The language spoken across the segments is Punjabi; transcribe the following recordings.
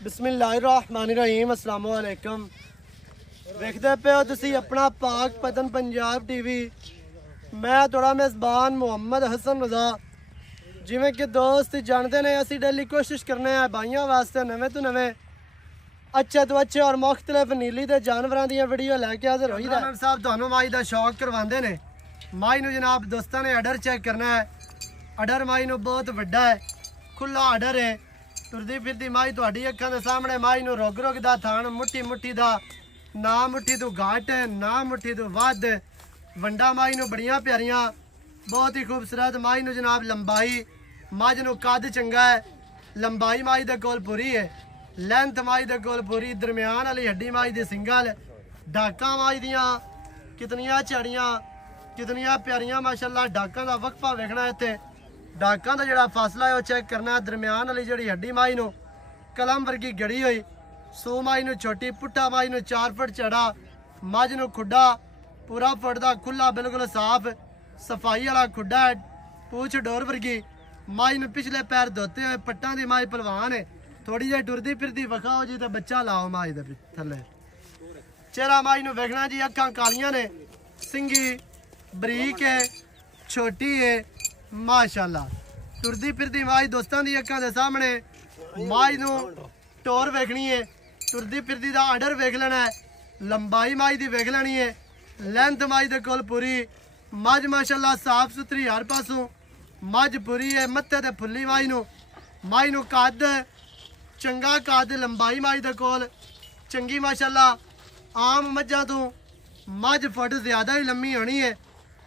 बिस्मिल्लाहिर्रहमानिर्रहीम अस्सलाम वालेकुम। वेखदे पे हो तुसी अपना पाक पतन पंजाब टीवी। मैं थोड़ा मेज़बान मुहम्मद हसन रज़ा। जिमें कि दोस्त जानते ने असी डेली कोशिश करने हैं भाइयों वास्ते नवे तो नवे अच्छे तो अच्छे और मुख्तलिफ नीली के जानवरों दी वीडियो लैके हाजिर होई दा। साहब तुहानू माई का शौक करवाते ने। माई नू जनाब दोस्तों ने अडर चेक करना है। अडर माई नू बहुत वड्डा है, खुला अडर है। तुरदी फिरदी माई तुहाडी अखां दे सामने माई नू रुग रुग दा थान मुट्ठी मुट्ठी दा, ना मुट्ठी तो घाट है ना मुट्ठी तो वध। वंडा माई नू बड़ियां प्यारियां, बहुत ही खूबसूरत माई नू जनाब लंबाई मझ नू कद चंगा है। लंबाई माई दे कोल पूरी है, लेंथ माई दे कोल पूरी, दरम्यान वाली हड्डी माई दी सिंगल। डाका माई दियां कितनियां झड़ियां कितनियां प्यारियां माशाल्लाह। डाकां दा वक्फा वेखना है इत्थे। डाकां दा जिहड़ा फासला है वह चेक करना है। दरम्यान वाली जिहड़ी हड्डी माई नू कलम वर्गी गड़ी हुई, सू माई नू छोटी, पुट्ठा माई नू 4 फुट चढ़ा, मझ नू खुड्डा पूरा फुट दा खुला बिल्कुल साफ सफाई वाला खुड्डा है। पूछ डोर वर्गी माई नू पिछले पैर धोते हुए पट्टां दी माई पलवान है। थोड़ी जी टुरदी फिरदी वखाओ जी तो बच्चा लाओ माई दे थले। चेहरा माई नू वेखना जी, अखां कालियां ने, सिंगी बरीक है, छोटी है माशाल्लाह। टुरदी फिरदी माई दोस्तों की अखां दे सामने। माई नू टोर वेखनी है, टुरदी फिरदी दा आर्डर वेख लेना है, लंबाई माई दी वेख लेनी है, लेंथ माई दे कोल पूरी। मझ माशाल्लाह साफ सुथरी हर पासों मझ पूरी है। मत्थे ते फुल्ली माई नू कद चंगा, कद लंबाई माई दे कोल चंगी माशाल्लाह। आम मझां तो मझ फुट ज्यादा ही लम्मी होनी है।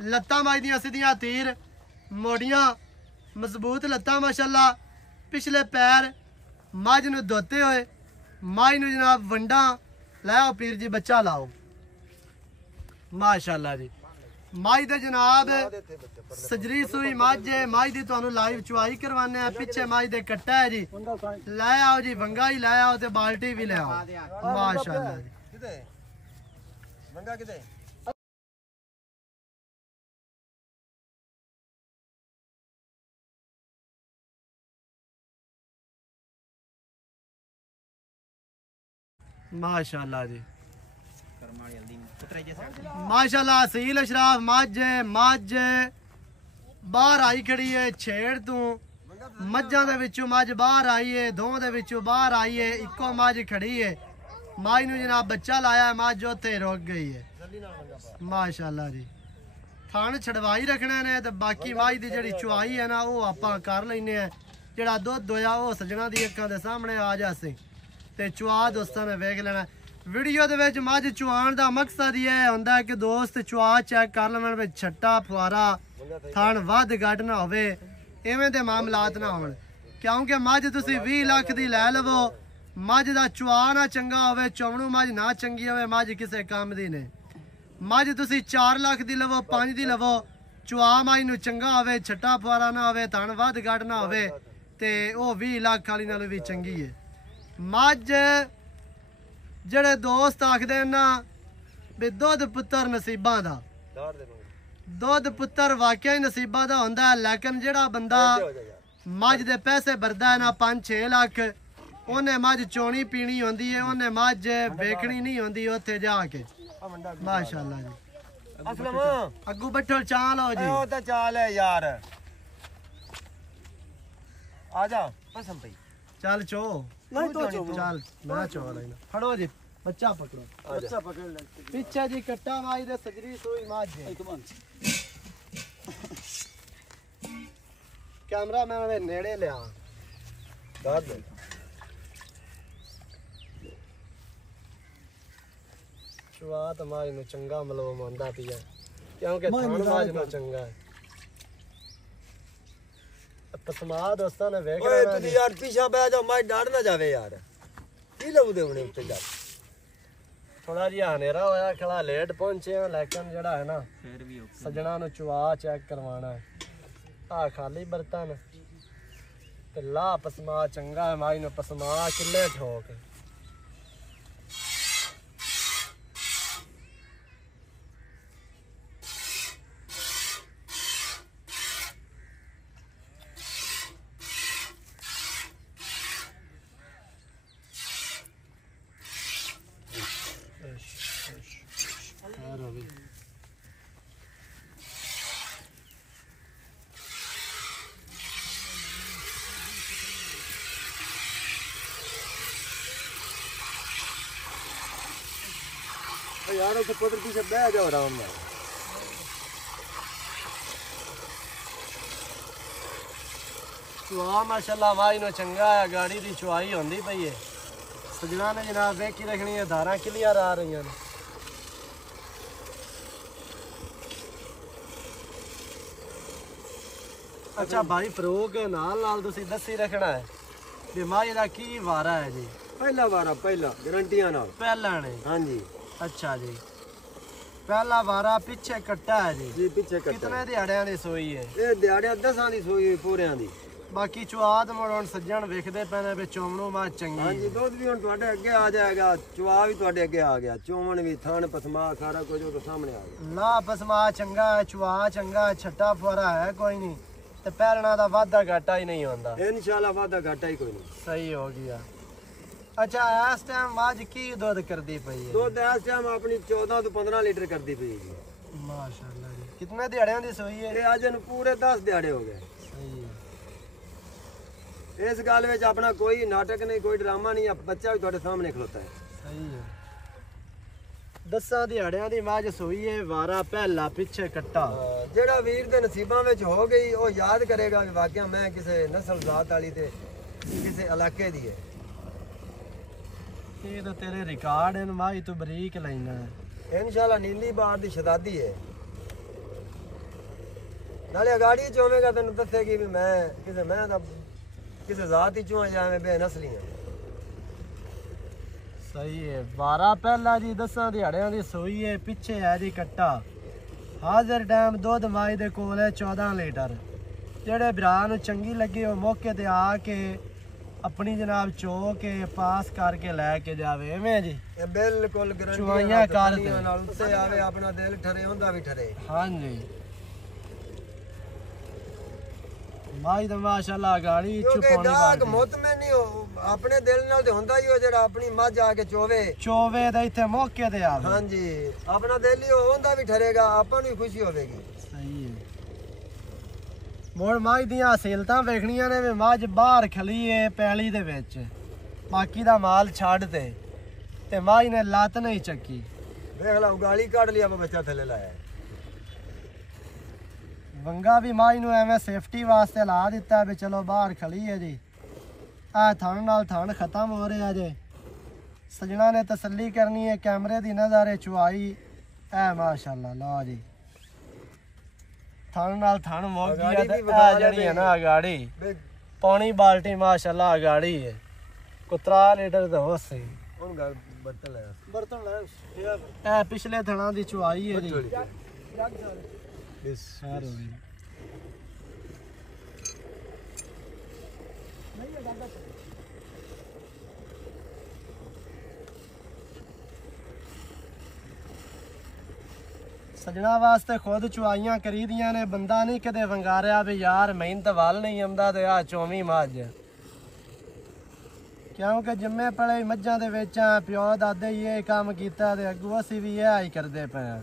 लत्तां माई दियां सीधियां तीर, मोड़ियां मजबूत लत्तां माशाल्लाह। पिछले पैर मझ नू धोते हुए माई नू जनाब वंडा लाओ पीर जी बच्चा लाओ माशाल्लाह जी। माई दे जनाब सजरी सुई मझ है। माई दी तुहानू लाइव चुआई करवाने हैं। पिछे माई दे कट्टा है जी, लै आओ जी, वंगा ही लै आओ ते बाल्टी भी ले आओ माशाल्लाह जी। वंगा किते माशाल्लाह जी माशाल्लाह। असील अशराफ मझ बाहर आई खड़ी है। छेड़ तू मझां दे विचों मझ बाहर आई है, दों दे विचों बाहर आई है, इको मझ खड़ी है। माई नू जनाब बच्चा लाया है, मझ उत्थे रुक गई है माशाल्लाह जी। थान छड़वाई रखने ने ते बाकी माई दी जिहड़ी चुआई है ना वो आपां कर लैने हैं। जिहड़ा दुध होया वो सजना दी अखां दे सामने आ जासे ते चुआ दोस्तां ने वेख लेना। वीडियो दे विच मझ चुआण दा मकसद ये हुंदा है कि दोस्त चुआ चेक कर लवन विच छट्टा फुआरा थान वध गड ना होवे, इवें दे मामलात ना होण। क्योंकि मझ तुसीं 20 लाख दी लै लवो, मझ दा चुआ ना चंगा होवे, चौणू मझ ना चंगी होवे, मझ किसे काम दी नहीं। मझ तुसीं 4 लाख दी लवो, 5 दी लवो, चुआ माई नू चंगा होवे, छट्टा फुआरा ना होवे, थान वध गड ना होवे ते ओ 20 लाख वाली नालों भी चंगी है। मझ ਜਿਹੜੇ ਦੋਸਤ ਆਖਦੇ ਨਾ ਵੀ ਦੁੱਧ ਪੁੱਤਰ ਨਸੀਬਾਂ ਦਾ, ਦੁੱਧ ਪੁੱਤਰ ਵਾਕਿਆ ਹੀ ਨਸੀਬਾਂ ਦਾ ਹੁੰਦਾ ਹੈ। ਲੇਕਿਨ ਜਿਹੜਾ ਬੰਦਾ ਮੱਝ ਦੇ ਪੈਸੇ ਭਰਦਾ ਹੈ ਨਾ 5-6 ਲੱਖ, ਉਹਨੇ ਮੱਝ ਚੋਣੀ ਪੀਣੀ ਹੁੰਦੀ ਹੈ, ਉਹਨੇ ਮੱਝ ਵੇਖਣੀ ਨਹੀਂ ਹੁੰਦੀ ਉੱਥੇ ਜਾ ਕੇ ਮਾਸ਼ਾਅੱਲਾ ਜੀ। ਅਸਲਮ ਅੱਗੂ ਬੱਠੋ ਚਾਹ ਲਓ ਜੀ। ਉਹ ਤਾਂ ਚਾਲ ਹੈ ਯਾਰ, ਆ ਜਾ ਪਸੰਦ ਪਈ ਚੱਲ ਚੋ नहीं तो चल मैं चो लेना। फड़ो जी बच्चा पकड़ो, बच्चा पकड़ ले। पीछे जी कट्टा माई दे सजरी सोई माज है। कैमरा मैं दे नेड़े ले आ दाद दे। शुरुआत माई नु चंगा मलवा मंदा पिया क्योंकि थान माज नु चंगा है। पसमा दोस्तों ने वेख रहे हैं यार, पीछे बैठ जाओ, मैं डर ना जावे यार। की लऊ दे उन्हें उत्ते जा। थोड़ा जी हनेरा होया, खड़ा लेट पहुंचे हैं, लेकिन जड़ा है ना फिर भी सजना नु चुआ चेक करवाना है। आ खाली बर्तन ते ला पसमा चंगा है। माई नु पसमा किले ठोक यार उसे पुत्र पीछे बह जाओ आराम में। चुआ माशाल्लाह माई नो चंगा है, गाड़ी दी चुआई होंदी पई है। सजना ने जनाब वेखी रखनी है, धारा क्लियर आ रही हैं। अच्छा भाई फरूक नाल नाल तुसी दसी रखना है भी माई दा की वारा है जी? पहला वारा पहला गारंटियां नाल पहला ने। हां जी। अच्छा जी, पहला वारा पीछे कट्टा है जी पीछे कट्टा। कितने दिहाड़ियां दी सोई है? ये दिहाड़ियां 10 दी सोई पूरियां दी। बाकी चुआद मोड़ सज्जन वेखदे पैने भी चोमनू मां चंगी। हां जी, दूध भी हुन ਤੁਹਾਡੇ ਅੱਗੇ ਆ ਜਾਏਗਾ, ਚੁਆ ਵੀ ਤੁਹਾਡੇ ਅੱਗੇ ਆ ਗਿਆ, ਚੋਮਣ ਵੀ ਥਣ ਪਸਮਾ ਸਾਰਾ ਕੁਝ ਉਹ ਸਾਹਮਣੇ ਆ ਗਿਆ। ਲਾ ਪਸਮਾ ਚੰਗਾ ਹੈ, ਚੁਆ ਚੰਗਾ ਹੈ, ਛੱਟਾ ਫੁਆਰਾ ਹੈ ਕੋਈ ਨਹੀਂ ਤੇ ਪਹਿਲਣਾ ਦਾ ਵਾਧਾ ਘਾਟਾ ਹੀ ਨਹੀਂ ਹੁੰਦਾ। ਇਨਸ਼ਾਅੱਲਾ ਵਾਧਾ ਘਾਟਾ ਹੀ ਕੋਈ ਨਹੀਂ। ਸਹੀ ਹੋ ਗਿਆ। ਅੱਛਾ ਇਸ ਟਾਈਮ ਮੱਝ ਕੀ ਦੁੱਧ ਕਰਦੀ ਪਈ ਹੈ? ਦੁੱਧ ਇਸ ਟਾਈਮ ਆਪਣੀ 14 ਤੋਂ 15 ਲੀਟਰ ਕਰਦੀ ਪਈ ਜੀ। ਮਾਸ਼ਾਅੱਲਾ ਜੀ। ਕਿੰਨੇ ਦਿਹਾੜਿਆਂ ਦੀ ਸੋਈ ਹੈ? ਇਹ ਅੱਜ ਨੂੰ ਪੂਰੇ 10 ਦਿਹਾੜੇ ਹੋ ਗਏ। ਸਹੀ ਹੈ। ਇਸ ਗੱਲ ਵਿੱਚ ਆਪਣਾ ਕੋਈ ਨਾਟਕ ਨਹੀਂ, ਕੋਈ ਡਰਾਮਾ ਨਹੀਂ, ਬੱਚਾ ਵੀ ਤੁਹਾਡੇ ਸਾਹਮਣੇ ਖਲੋਤਾ ਹੈ। ਸਹੀ ਹੈ। 10 ਦਿਹਾੜਿਆਂ ਦੀ ਮੱਝ ਸੋਈ ਹੈ, ਵਾਰਾ ਪਹਿਲਾ ਪਿੱਛੇ ਕੱਟਾ। ਜਿਹੜਾ ਵੀਰ ਦੇ ਨਸੀਬਾਂ ਵਿੱਚ ਹੋ ਗਈ ਉਹ ਯਾਦ ਕਰੇਗਾ ਕਿ ਵਾਕਿਆ ਮੈਂ ਕਿਸੇ ਨਸਲ ਜ਼ਾਤ ਵਾਲੀ ਤੇ ਕਿਸੇ ਇਲਾਕੇ ਦੀ ਹੈ। ਇਹ ਤਾਂ ਤੇਰੇ ਰਿਕਾਰਡ ਹਨ, ਮਾਈ ਤੂੰ ਬਰੀਕ ਲੈਣਾ ਹੈ। ਇਨਸ਼ਾਅੱਲਾ ਨੀਲੀ ਬਾਰ ਦੀ ਸ਼ਦਾਦੀ ਹੈ। ਨਾਲੇ ਅਗਾੜੀ ਚ ਹੋਵੇਗਾ ਤੈਨੂੰ ਦੱਸੇਗੀ ਵੀ ਮੈਂ ਤਾਂ ਕਿਸੇ ਜ਼ਾਤ ਹੀ ਚੋਂ ਜਾਵੇਂ ਬੇਨਸਲੀ ਹਾਂ। ਸਹੀ ਹੈ। ਵਾਰਾ ਪਹਿਲਾ ਜੀ 10 ਦਿਹਾੜਿਆਂ ਦੀ ਸੋਈ ਹੈ, ਪਿੱਛੇ ਹੈ ਜੀ ਕੱਟਾ। ਹਾਜ਼ਰ ਟਾਈਮ ਦੁੱਧ ਮਾਈ ਦੇ ਕੋਲ ਹੈ 14 ਲੀਟਰ। ਜਿਹੜੇ ਭਰਾ ਨੂੰ ਚੰਗੀ ਲੱਗੇ ਉਹ ਮੌਕੇ ਤੇ ਆ ਕੇ ਆਪਣੀ ਜਨਾਬ ਚੋ ਕੇ ਪਾਸ ਕਰਕੇ ਲੈ ਕੇ ਜਾਵੇ। ਐਵੇਂ ਜੀ ਇਹ ਬਿਲਕੁਲ ਚੁਆਈਆਂ ਕਰ ਗਰੰਟੀ ਨਾਲ ਉੱਤੇ ਆਵੇ, ਆਪਣਾ ਦਿਲ ਠਰੇ ਹੁੰਦਾ ਵੀ ਠਰੇ। ਹਾਂਜੀ ਮਾਈ ਦਾ ਮਾਸ਼ਾਅੱਲਾ ਗਾੜੀ ਚ ਕਿਉਂਕਿ ਪਾਣੀ ਗਾਹਕ ਮੁਤਮਿਨ ਨਹੀਂ ਹੋ, ਆਪਣੇ ਦਿਲ ਨਾਲ ਤੇ ਹੁੰਦਾ ਹੀ ਉਹ ਜਿਹੜਾ ਆਪਣੀ ਮੱਝ ਆ ਕੇ ਚੋਵੇ ਦਾ ਇੱਥੇ ਮੌਕੇ ਤੇ ਆਵੇ। ਹਾਂਜੀ, ਆਪਣਾ ਦਿਲ ਹੀ ਹੁੰਦਾ ਵੀ ਠਰੇਗਾ, ਆਪਾਂ ਨੂੰ ਵੀ ਖੁਸ਼ੀ ਹੋਵੇਗੀ। ਸਹੀ ਹੈ। ਮੋੜ ਮਾਈ ਦੀਆਂ ਸਹੂਲਤਾਂ ਵੇਖਣੀਆਂ ਨੇ ਵੀ ਮੱਝ ਬਾਹਰ ਖਲੀ ਏ ਪੈਲੀ ਦੇ ਵਿੱਚ, ਬਾਕੀ ਦਾ ਮਾਲ ਛੱਡ ਤੇ ਮਾਈ ਨੇ ਲੱਤ ਨਹੀਂ ਚੱਕੀ। ਦੇਖ ਲਾ ਗਾਲੀ ਕੱਢ ਲਈ, ਆਪਾਂ ਬੱਚਾ ਥੱਲੇ ਲਾਇਆ। ਵੰਗਾ ਵੀ ਮਾਈ ਨੂੰ ਐਵੇਂ ਸੇਫਟੀ ਵਾਸਤੇ ਲਾ ਦਿੱਤਾ ਵੀ ਚਲੋ ਬਾਹਰ ਖਲੀ ਹੈ ਜੀ। ਆ ਥਣ ਨਾਲ ਥਣ ਖਤਮ ਹੋ ਰਿਹਾ ਜੇ। ਸਜਣਾ ਨੇ ਤਸੱਲੀ ਕਰਨੀ ਹੈ, ਕੈਮਰੇ ਦੀ ਨਜ਼ਰ ਚੁਆਈ ਐ ਮਾਸ਼ਾਅੱਲਾ। ਲਓ ਜੀ ਥਣ ਨਾਲ ਥਣ ਮੁੱਕ ਗਿਆ ਤੇ ਆ ਜਿਹੜੀ ਹੈ ਨਾ ਗਾੜੀ ਪੌਣੀ ਬਾਲਟੀ ਮਾਸ਼ਾਅੱਲਾ ਗਾੜੀ ਹੈ। ਕੁਤਰਾ ਲੀਟਰ ਦਾ ਹੋ ਸਹੀ। ਹੁਣ ਬਰਤਨ ਲੈ ਐ ਪਿਛਲੇ ਥਣਾਂ ਦੀ ਚੁਆਈ ਹੈ ਜੀ। ਖੈਰ ਹੋਵੇ। ਸਜਣਾ ਵਾਸਤੇ ਖੁਦ ਚੁਆਈਆਂ ਕਰੀਦੀਆਂ ਨੇ, ਬੰਦਾ ਨਹੀਂ ਕਦੇ ਵੰਗਾਰਿਆ ਵੀ ਯਾਰ ਮਿਹਨਤ ਵੱਲ ਨਹੀਂ ਆਉਂਦਾ ਤੇ ਆ ਚੋਵੀਂ ਮੱਝ। ਕਿਉਂਕਿ ਜੰਮੇ ਪਲੇ ਮੱਝਾਂ ਦੇ ਵਿੱਚ ਪਿਓ ਦਾਦੇ ਹੀ ਇਹ ਕੰਮ ਕੀਤਾ ਤੇ ਅੱਗੋਂ ਅਸੀਂ ਵੀ ਇਹ ਹੀ ਕਰਦੇ ਪਏ ਆ।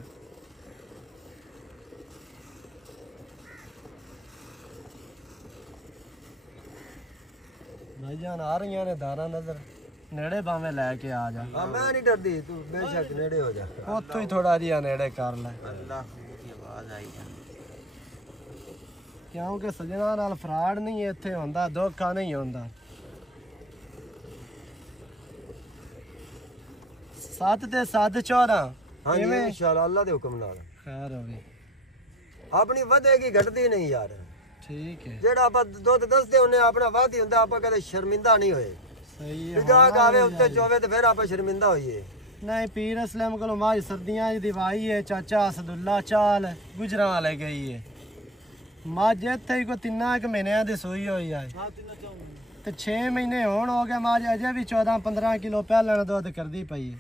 ਭਾਈਜਾਨ ਆ ਰਹੀਆਂ ਨੇ ਧਾਰਾਂ ਨਜ਼ਰ, ਨੇੜੇ ਭਾਵੇਂ ਲੈ ਕੇ ਆ ਜਾ। ਹਾਂ ਮੈਂ ਨਹੀਂ ਡਰਦੀ, ਤੂੰ ਬੇਸ਼ੱਕ ਨੇੜੇ ਹੋ ਜਾ। ਉੱਥੋਂ ਹੀ ਥੋੜਾ ਜਿਹਾ ਨੇੜੇ ਕਰ ਲੈ। ਅੱਲਾਹ ਦੀ ਆਵਾਜ਼ ਆਈ ਜਾਂਦੀ। ਕਿਉਂਕਿ ਸਜਣਾ ਨਾਲ ਫਰਾਡ ਨਹੀਂ ਇੱਥੇ ਹੁੰਦਾ, ਧੋਖਾ ਨਹੀਂ ਹੁੰਦਾ। 7 ਤੇ 7 14। ਹਾਂਜੀ ਇਨਸ਼ਾਅੱਲਾ ਅੱਲਾਹ ਦੇ ਹੁਕਮ ਨਾਲ ਖੈਰ ਹੋਵੇ। ਆਪਣੀ ਵਧੇਗੀ ਘਟਦੀ ਨਹੀਂ ਯਾਰ। ਠੀਕ ਹੈ। ਜਿਹੜਾ ਆਪਾਂ ਦੁੱਧ ਦੱਸਦੇ ਹੁੰਨੇ ਆਪਣਾ ਵਾਧ ਹੀ ਹੁੰਦਾ, ਆਪਾਂ ਕਦੇ ਸ਼ਰਮਿੰਦਾ ਨਹੀਂ ਹੋਏ। ਸਹੀ ਹੈ। ਗਾਹਕ ਆਵੇ ਉੱਤੇ ਚੋਵੇ ਤੇ ਫਿਰ ਆਪਾਂ ਸ਼ਰਮਿੰਦਾ ਹੋਈਏ। ਨਹੀਂ ਪੀਰ ਅਸਲਮ ਕੋਲੋਂ ਮਾਝ ਸਰਦੀਆਂ ਦੀ ਵਾਈ ਹੈ, ਚਾਚਾ ਅਸਦੁੱਲਾ ਚਾਲ ਗੁਜਰਾਂ ਵਾਲੇ ਗਈ ਹੈ। ਮੱਝ ਇੱਥੇ ਹੀ ਕੋਈ 3 ਮਹੀਨਿਆਂ ਦੀ ਸੂਈ ਹੋਈ ਹੈ ਤੇ 6 ਮਹੀਨੇ ਹੋਣ ਹੋ ਗਏ। ਮੱਝ ਅਜੇ ਵੀ 14-15 ਕਿਲੋ ਪਹਿਲਾਂ ਦੁੱਧ ਕਰਦੀ ਪਈ ਹੈ।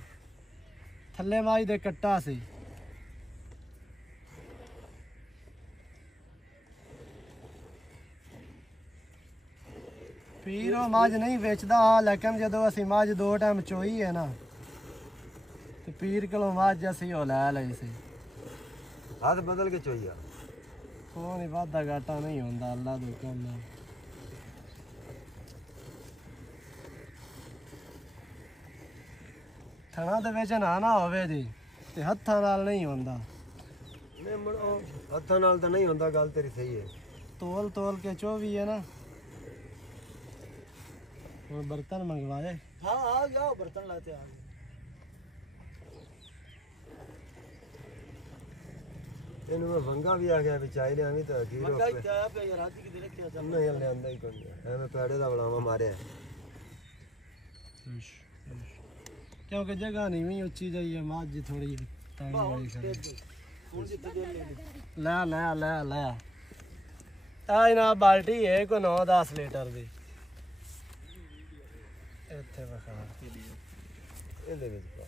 ਥੱਲੇ ਮੱਝ ਦੇ ਕੱਟਾ ਸੀ। ਪੀਰ ਉਹ ਮੱਝ ਨਹੀਂ ਵੇਚਦਾ, ਲੇਕਿਨ ਜਦੋਂ ਅਸੀਂ ਮੱਝ 2 ਟਾਈਮ ਚੋਈ ਹੈ ਨਾ ਤੇ ਪੀਰ ਕੋਲੋਂ ਮੱਝ ਅਸੀਂ ਉਹ ਲੈ ਲਈ ਸੀ। ਹੱਥ ਬਦਲ ਕੇ ਚੋਈਆ ਉਹ ਨਹੀਂ ਵਾਧਾ ਘਾਟਾ ਨਹੀਂ ਹੁੰਦਾ, ਅੱਲਾ ਦੇ ਹੁਕਮ ਨਾਲ। ਥਣਾ ਦੇ ਵਿੱਚ ਨਾ ਹੋਵੇ ਜੀ। ਤੇ ਹੱਥਾਂ ਨਾਲ ਨਹੀਂ ਹੁੰਦਾ। ਨਹੀਂ ਮੁੜ ਉਹ ਹੱਥਾਂ ਨਾਲ ਤਾਂ ਨਹੀਂ ਹੁੰਦਾ, ਗੱਲ ਤੇਰੀ ਸਹੀ ਹੈ। ਤੋਲ ਤੋਲ ਕੇ 24 ਹੈ ਨਾ। ਹੁਣ ਬਰਤਨ ਮੰਗਵਾਏ। हाँ आ गया बर्तन लाते आ गए। ਇਹਨੂੰ ਮੈਂ ਵੰਗਾ ਵੀ ਆ ਗਿਆ ਵਿਚਾਈ ਲਿਆ ਵੀ ਤਾਂ ਅਖੀਰ मंगाई क्या पे यार रात की देर क्या चल ਨਹੀਂ ਲਿਆਂਦਾ ਹੀ ਕੋਈ ਨਹੀਂ ਐਵੇਂ ਪੈੜੇ ਦਾ ਬਲਾਵਾ ਮਾਰਿਆ। क्योंकि जगह नहीं भी उच्ची जाइए माँ जी थोड़ी ताई वाली करे। ला ला ला ला आई ना बाल्टी है को 9-10 लीटर दी ਇੱਥੇ ਵਖਾ ਇਹਦੇ ਵਿੱਚ ਪਾ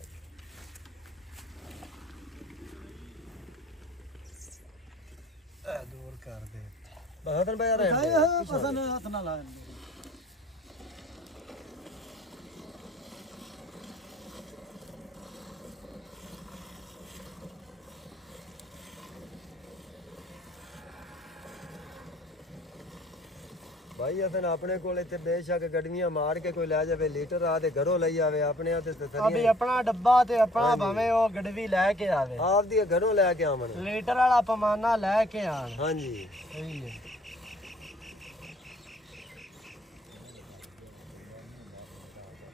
ਇਹ ਦੂਰ ਕਰ ਦੇ ਬਹਾਦਰ ਭਾਈ ਆ ਰਹੇ ਹਾਂ ਪਸੰਦ ਹੱਥ ਨਾਲ ਲਾ ਭਾਈ ਅਸਨ ਆਪਣੇ ਕੋਲ ਇੱਥੇ ਬੇਸ਼ੱਕ ਗੱਡੀਆਂ ਮਾਰ ਕੇ ਕੋਈ ਲੈ ਜਾਵੇ ਲੀਟਰ ਆ ਤੇ ਘਰੋਂ ਲਈ ਆਵੇ ਆਪਣੇ ਤੇ ਅਭੀ ਆਪਣਾ ਡੱਬਾ ਤੇ ਆਪਣਾ ਭਾਵੇਂ ਉਹ ਗੜਵੀ ਲੈ ਕੇ ਆਵੇ ਆਪ ਦੀ ਘਰੋਂ ਲੈ ਕੇ ਆਵਣ ਲੀਟਰ ਵਾਲਾ ਪਮਾਨਾ ਲੈ ਕੇ ਆਣ। ਹਾਂਜੀ ਸਹੀ ਹੈ।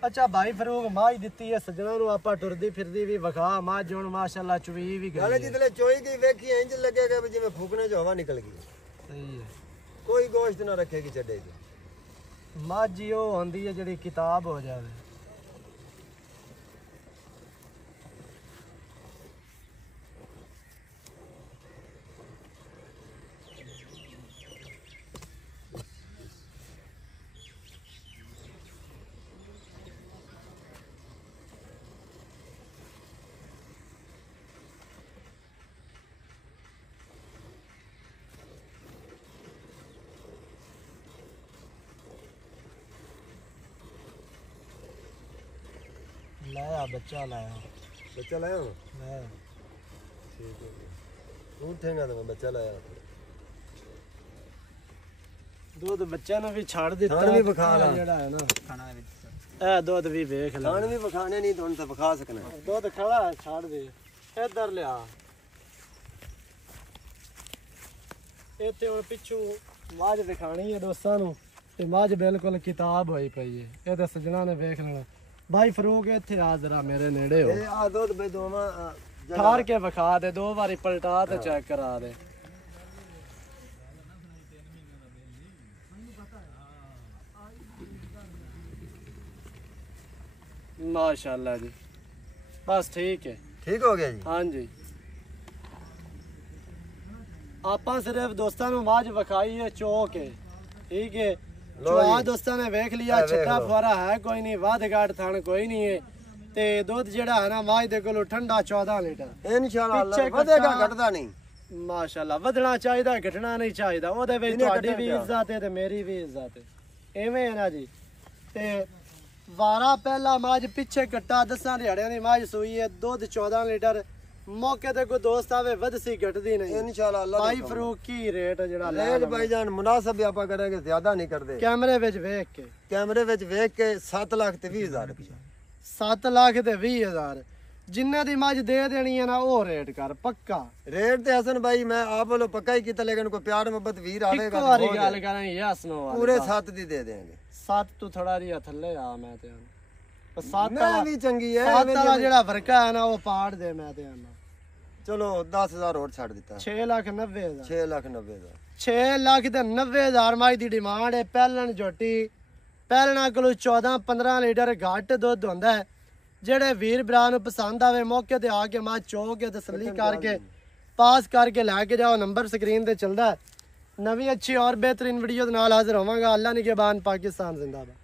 ਅੱਛਾ ਭਾਈ ਫਰੂਕ ਮਾਝ ਦਿੱਤੀ ਹੈ ਸੱਜਣਾ ਨੂੰ ਆਪਾਂ ਟੁਰਦੀ ਫਿਰਦੀ ਵੀ ਵਿਖਾ ਮਾਝ ਹੁਣ ਮਾਸ਼ਾਅੱਲਾ ਚੁਈ ਵੀ ਨਾਲੇ ਗਈ। ਜਿੱਦਲੇ ਚੋਈ ਗਈ ਵੇਖੀ ਇੰਜ ਲੱਗੇਗਾ ਵੀ ਜਿਵੇਂ ਫੂਕਣੇ ਚ ਹਵਾ ਨਿਕਲ ਗਈ। ਸਹੀ ਹੈ। ਕੋਈ ਗੋਸ਼ਤ ਨਾ ਰੱਖੇਗੀ ਛੱਡੇਗੀ। ਮਾਝੀ ਉਹ ਹੁੰਦੀ ਹੈ ਜਿਹੜੀ ਕਿਤਾਬ ਹੋ ਜਾਵੇ। लाया बच्चा लाया ਬੱਚਾ ਲਾਇਆ ਹੁਣ लाया ਠੀਕ ਹੈ ਉਠੇਗਾ ਤਾਂ ਮੈਂ ਬੱਚਾ ਲਾਇਆ ਦੁੱਧ ਬੱਚਿਆਂ ਨੂੰ ਵੀ ਛੱਡ ਦਿੱਤਾ ਖਾਣ ਵੀ ਵਿਖਾ ਲਾ। ਜਿਹੜਾ ਹੈ ਨਾ ਖਾਣਾ ਵਿੱਚ ਇਹ ਦੁੱਧ ਵੀ ਵੇਖ ਲੈ ਖਾਣ ਵੀ ਵਿਖਾਣੇ ਨਹੀਂ ਤੁਹਾਨੂੰ ਤਾਂ ਵਿਖਾ ਸਕਣਾ। ਦੁੱਧ ਖੜਾ ਹੈ, ਛੱਡ ਦੇ ਇੱਧਰ ਲਿਆ। ਇੱਥੇ ਹੁਣ ਪਿੱਛੂ ਮਾਝ ਦਿਖਾਣੀ ਹੈ ਦੋਸਤਾਂ ਨੂੰ ਤੇ ਮਾਝ ਬਿਲਕੁਲ ਕਿਤਾਬ ਹੋਈ ਪਈ ਹੈ। ਇਹ ਤਾਂ ਸੱਜਣਾ ਨੇ ਵੇਖ ਲੈਣਾ। ਭਾਈ ਫਰੂਕ ਇੱਥੇ ਆ ਜ਼ਰਾ ਮੇਰੇ ਨੇੜੇ ਹੋ ਇਹ ਆ ਦੁੱਧ ਬੇ ਦੋਵਾਂ ਠਾਰ ਕੇ ਵਿਖਾ ਦੇ 2 ਵਾਰੀ ਪਲਟਾ ਤੇ ਚੈੱਕ ਕਰਾ ਦੇ। माशाल्लाह जी बस ठीक है। ਠੀਕ ਹੋ ਗਿਆ ਜੀ। हाँ जी ਆਪਾਂ ਸਿਰਫ ਦੋਸਤਾਂ ਨੂੰ ਮਾਝ ਵਿਖਾਈ ਹੈ ਚੋਕ ਹੈ ਠੀਕ ਹੈ। ਚਵਾ ਦੋਸਤਾਂ ਨੇ ਵੇਖ ਲਿਆ ਛੱਟਾ ਫੁਆਰਾ ਹੈ ਕੋਈ ਨਹੀਂ ਵਾਧ ਘਾਟ ਥਣ ਕੋਈ ਨਹੀਂ ਹੈ ਤੇ ਦੁੱਧ ਜਿਹੜਾ ਹੈ ਨਾ ਮਾਝ ਦੇ ਕੋਲੋਂ ਠੰਡਾ 14 ਲੀਟਰ ਇਨਸ਼ਾਅੱਲਾ ਅੱਲਾਹ ਵਧੇਗਾ ਘਟਦਾ ਨਹੀਂ। ਮਾਸ਼ਾਅੱਲਾ ਵਧਣਾ ਚਾਹੀਦਾ ਘਟਣਾ ਨਹੀਂ ਚਾਹੀਦਾ। ਉਹਦੇ ਵਿੱਚ ਤੁਹਾਡੀ ਵੀ ਇੱਜ਼ਤ ਹੈ ਤੇ ਮੇਰੀ ਵੀ ਇੱਜ਼ਤ ਹੈ ਐਵੇਂ ਹੈ ਨਾ ਜੀ। ਤੇ ਵਾਰਾ ਪਹਿਲਾ ਮਾਝ ਪਿੱਛੇ ਕੱਟਾ 10 ਦਿਹਾੜਿਆਂ ਦੀ ਮਾਝ ਸੂਈ ਹੈ ਦੁੱਧ 14 ਲੀਟਰ ਮੌਕੇ ਤੇ ਕੋਈ ਦੋਸਤ ਆਵੇ ਵਧਸੀ ਘਟਦੀ ਨਹੀਂ ਇਨਸ਼ਾਅੱਲਾ ਅੱਲਾਹ ਭਾਈ ਫਰੂਕ ਕੀ ਰੇਟ ਜਿਹੜਾ ਰੇਟ ਭਾਈਜਾਨ ਮੁਨਾਸਬ ਆਪਾਂ ਕਰਾਂਗੇ ਜ਼ਿਆਦਾ ਨਹੀਂ ਕਰਦੇ। ਕੈਮਰੇ ਵਿੱਚ ਵੇਖ ਕੇ ਕੈਮਰੇ ਵਿੱਚ ਵੇਖ ਕੇ 7 ਲੱਖ ਤੇ 20,000 ਰੁਪਏ 7 ਲੱਖ ਤੇ 20,000 ਜਿੰਨੇ ਦੀ ਮੱਝ ਦੇ ਦੇਣੀ ਹੈ ਨਾ ਉਹ ਰੇਟ ਕਰ ਪੱਕਾ। ਰੇਟ ਤੇ ਹਸਨ ਭਾਈ ਮੈਂ ਆਪ ਵੱਲੋਂ ਪੱਕਾ ਹੀ ਕੀਤਾ ਲੇਕਿਨ ਕੋਈ ਪਿਆਰ ਮੁਹੱਬਤ ਵੀਰ ਆਵੇਗਾ ਇੱਕ ਵਾਰੀ ਗੱਲ ਕਰਾਂ ਯਸ ਨੋ ਪੂਰੇ 7 ਦੀ ਦੇ ਦੇਵਾਂਗੇ। 7 ਤੋਂ ਥੋੜਾ ਜਿਹਾ ਥੱਲੇ ਆ ਮੈਂ ਤੇ 7 ਮੈਂ ਵੀ ਚੰਗੀ ਹੈ 7 ਵਾਲਾ ਜਿਹੜਾ ਵਰਕਾ ਹੈ ਨਾ ਉਹ ਪਾੜ ਦੇ ਮੈਂ ਤੇ ਆਣਾ। ਚਲੋ 10,000 ਹੋਰ ਛੱਡ ਦਿੱਤਾ 6,90,000 6,90,000 6,90,000 ਮੱਝ ਦੀ ਡਿਮਾਂਡ ਹੈ। ਪਹਿਲਣ ਝੋਟੀ ਪਹਿਲਣਾ ਕੋਲ 14-15 ਲੀਟਰ ਘੱਟ ਦੁੱਧ ਹੁੰਦਾ ਹੈ। ਜਿਹੜੇ ਵੀਰ ਭਰਾ ਨੂੰ ਪਸੰਦ ਆਵੇ ਮੌਕੇ ਤੇ ਆ ਕੇ ਮੱਝ ਚੋ ਕੇ ਤਸੱਲੀ ਕਰਕੇ ਪਾਸ ਕਰਕੇ ਲੈ ਕੇ ਜਾਓ। ਨੰਬਰ ਸਕਰੀਨ ਤੇ ਚੱਲਦਾ ਹੈ। ਨਵੀਂ ਅੱਛੀ और बेहतरीन वीडियो ਦੇ ਨਾਲ ਹਾਜ਼ਰ ਹੋਵਾਂਗਾ। ਅੱਲਾ ਨਿਗਹਿਬਾਨ ਪਾਕਿस्तान जिंदाबाद।